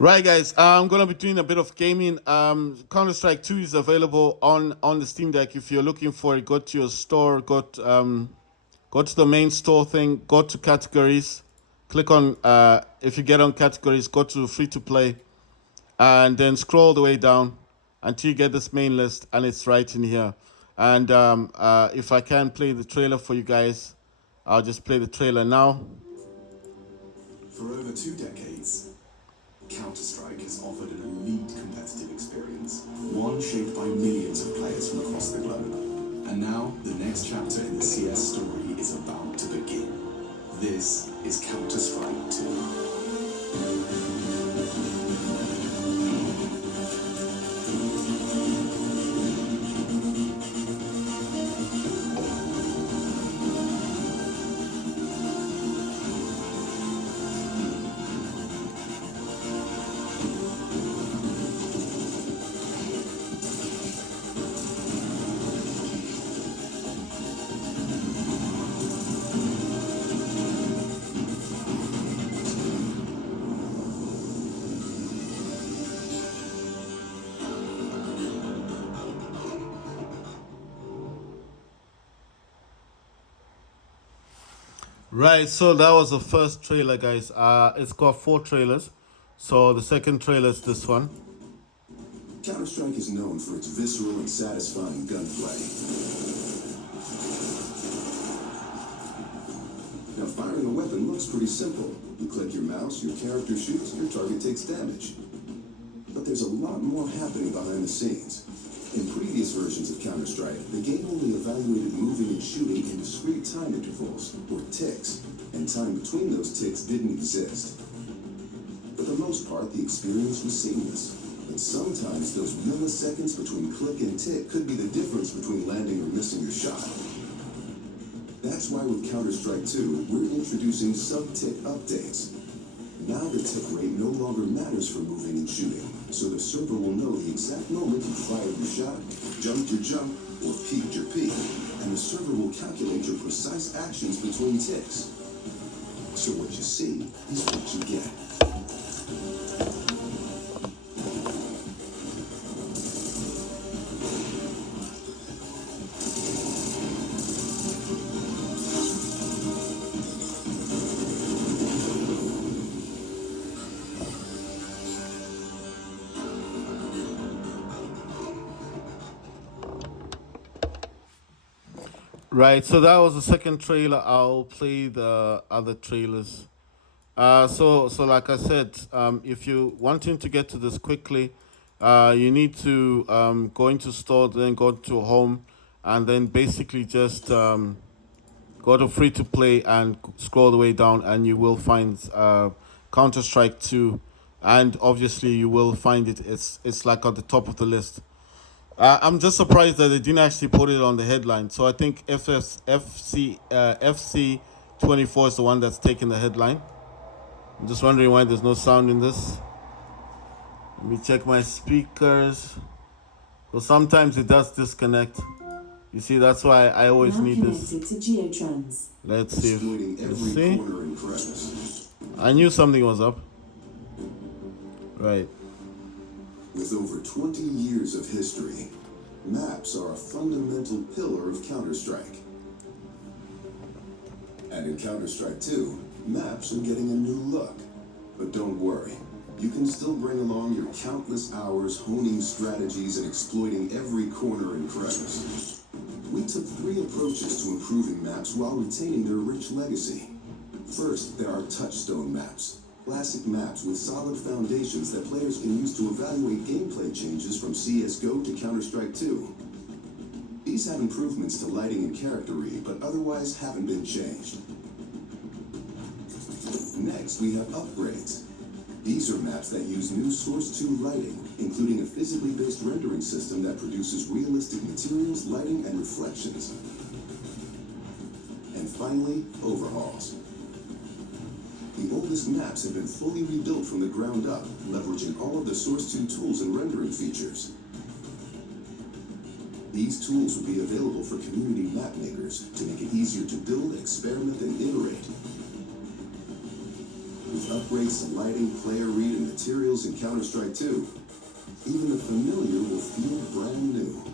Right, guys. I'm gonna be doing a bit of gaming. Counter Strike 2 is available on the Steam Deck. If you're looking for it, go to your store. Go to the main store thing. Go to categories. Click on. If you get on categories, go to free to play, and then scroll the way down until you get this main list, and it's right in here. And if I can play the trailer for you guys, I'll just play the trailer now. For over 2 decades, Counter-Strike has offered an elite competitive experience, one shaped by millions of players from across the globe. And now, the next chapter in the CS story is about to begin. This is Counter-Strike 2. Right, so that was the first trailer, guys. It's got 4 trailers. So the second trailer is this one. Counter-Strike is known for its visceral and satisfying gunplay. Now, firing a weapon looks pretty simple. You click your mouse, your character shoots, your target takes damage. But there's a lot more happening behind the scenes. In previous versions of Counter-Strike, the game only evaluated moving and shooting in discrete time intervals, or ticks, and time between those ticks didn't exist. For the most part, the experience was seamless, but sometimes those milliseconds between click and tick could be the difference between landing or missing your shot. That's why with Counter-Strike 2, we're introducing sub-tick updates. Now the tick rate no longer matters for moving and shooting, so the server will know the exact moment you fired your shot, jumped your jump, or peeked your peek, and the server will calculate your precise actions between ticks. So what you see is what you get. Right, so that was the second trailer. I'll play the other trailers. So like I said, if you wanting to get to this quickly, you need to go into store, then go to home, and then basically just go to free to play and scroll the way down, and you will find Counter Strike 2, and obviously you will find it. It's like at the top of the list. I'm just surprised that they didn't actually put it on the headline. So I think FC 24 is the one that's taking the headline. I'm just wondering why there's no sound in this. Let me check my speakers. So sometimes it does disconnect. You see, that's why I always now need this. To Geotrans. Let's see. Let's see. Corner and crevice. I knew something was up. Right. With over 20 years of history, maps are a fundamental pillar of Counter-Strike. And in Counter-Strike 2, maps are getting a new look. But don't worry, you can still bring along your countless hours honing strategies and exploiting every corner and crevice. We took 3 approaches to improving maps while retaining their rich legacy. First, there are touchstone maps. Classic maps with solid foundations that players can use to evaluate gameplay changes from CSGO to Counter-Strike 2. These have improvements to lighting and character read, but otherwise haven't been changed. Next, we have upgrades. These are maps that use new Source 2 lighting, including a physically based rendering system that produces realistic materials, lighting, and reflections. And finally, overhauls. The oldest maps have been fully rebuilt from the ground up, leveraging all of the Source 2 tools and rendering features. These tools will be available for community map makers to make it easier to build, experiment, and iterate. With upgrades to lighting, player read, and materials in Counter-Strike 2, even the familiar will feel brand new.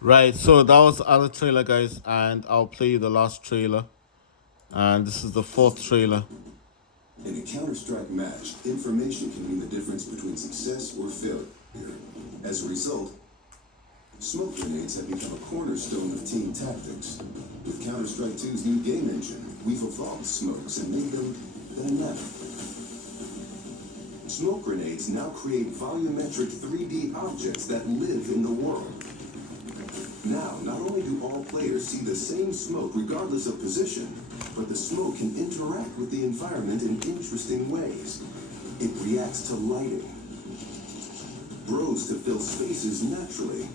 Right, so that was the other trailer, guys, and I'll play you the last trailer. And this is the fourth trailer. In a Counter-Strike match, information can mean the difference between success or failure. As a result, smoke grenades have become a cornerstone of team tactics. With Counter-Strike 2's new game engine, we've evolved smokes and made them dynamic. Smoke grenades now create volumetric 3D objects that live in the world. Now, not only do all players see the same smoke regardless of position, but the smoke can interact with the environment in interesting ways. It reacts to lighting, grows to fill spaces naturally.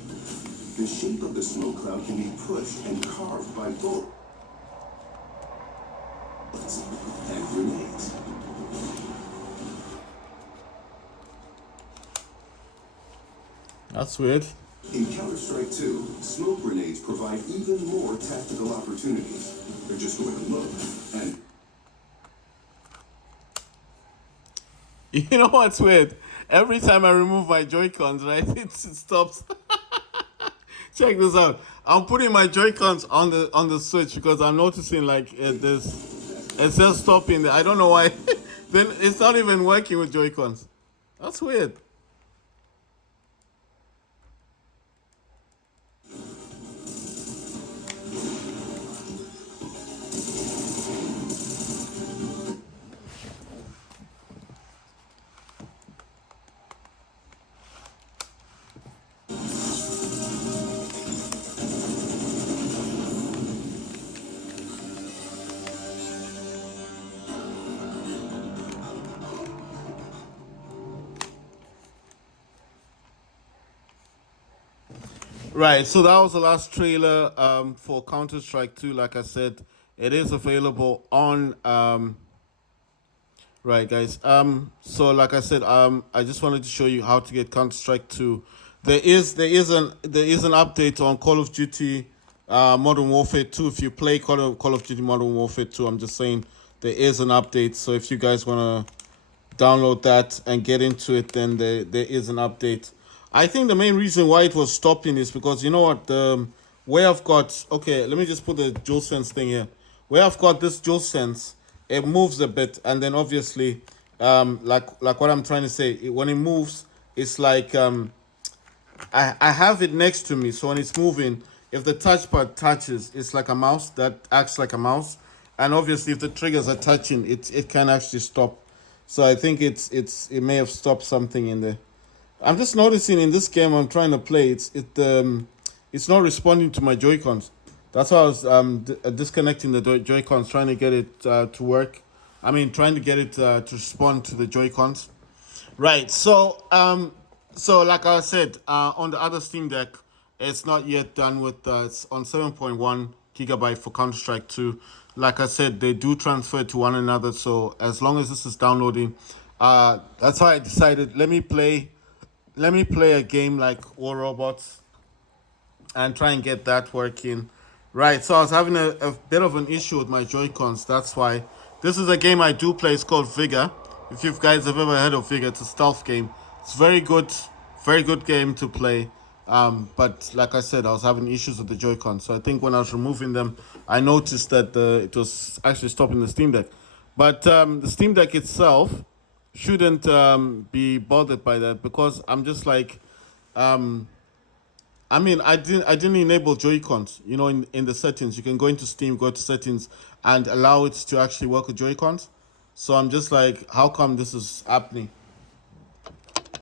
The shape of the smoke cloud can be pushed and carved by bullets and grenades. That's weird. In Counter-Strike 2, smoke grenades provide even more tactical opportunities. They're just going to look and... You know what's weird? Every time I remove my Joy-Cons, right, it stops. Check this out. I'm putting my Joy-Cons on the Switch because I'm noticing like it's just stopping there. I don't know why. Then it's not even working with Joy-Cons. That's weird. Right, so that was the last trailer for Counter-Strike 2. Like I said, it is available on right, guys. So like I said, I just wanted to show you how to get Counter-Strike 2. There is an update on Call of Duty Modern Warfare 2. If you play Call of Duty Modern Warfare 2, I'm just saying there is an update. So if you guys want to download that and get into it, then there is an update. I think the main reason why it was stopping is because, you know what, the way I've got, okay, let me just put the DualSense thing here. Where I've got this DualSense, it moves a bit, and then obviously, like what I'm trying to say, when it moves, it's like, I have it next to me, so when it's moving, if the touchpad touches, it's like a mouse that acts like a mouse, and obviously if the triggers are touching, it can actually stop. So I think it may have stopped something in there. I'm just noticing in this game I'm trying to play, it's not responding to my Joy-Cons. That's why I was disconnecting the Joy-Cons, trying to get it to work. I mean, trying to get it to respond to the Joy-Cons. Right. So like I said, on the other Steam Deck, it's not yet done with. It's on 7.1 gigabyte for Counter-Strike 2. Like I said, they do transfer to one another. So as long as this is downloading, that's why I decided let me play a game like War Robots and try and get that working. Right, so I was having a bit of an issue with my Joy-Cons. That's why. This is a game I do play. It's called Vigor. If you guys have ever heard of Vigor, it's a stealth game. It's very good game to play. But like I said, I was having issues with the Joy-Cons. So I think when I was removing them, I noticed that it was actually stopping the Steam Deck. But the Steam Deck itself shouldn't be bothered by that, because I'm just like, I mean, I didn't enable Joy-Cons. You know, in the settings, you can go into Steam, go to settings, and allow it to actually work with Joy-Cons. So I'm just like, how come this is happening?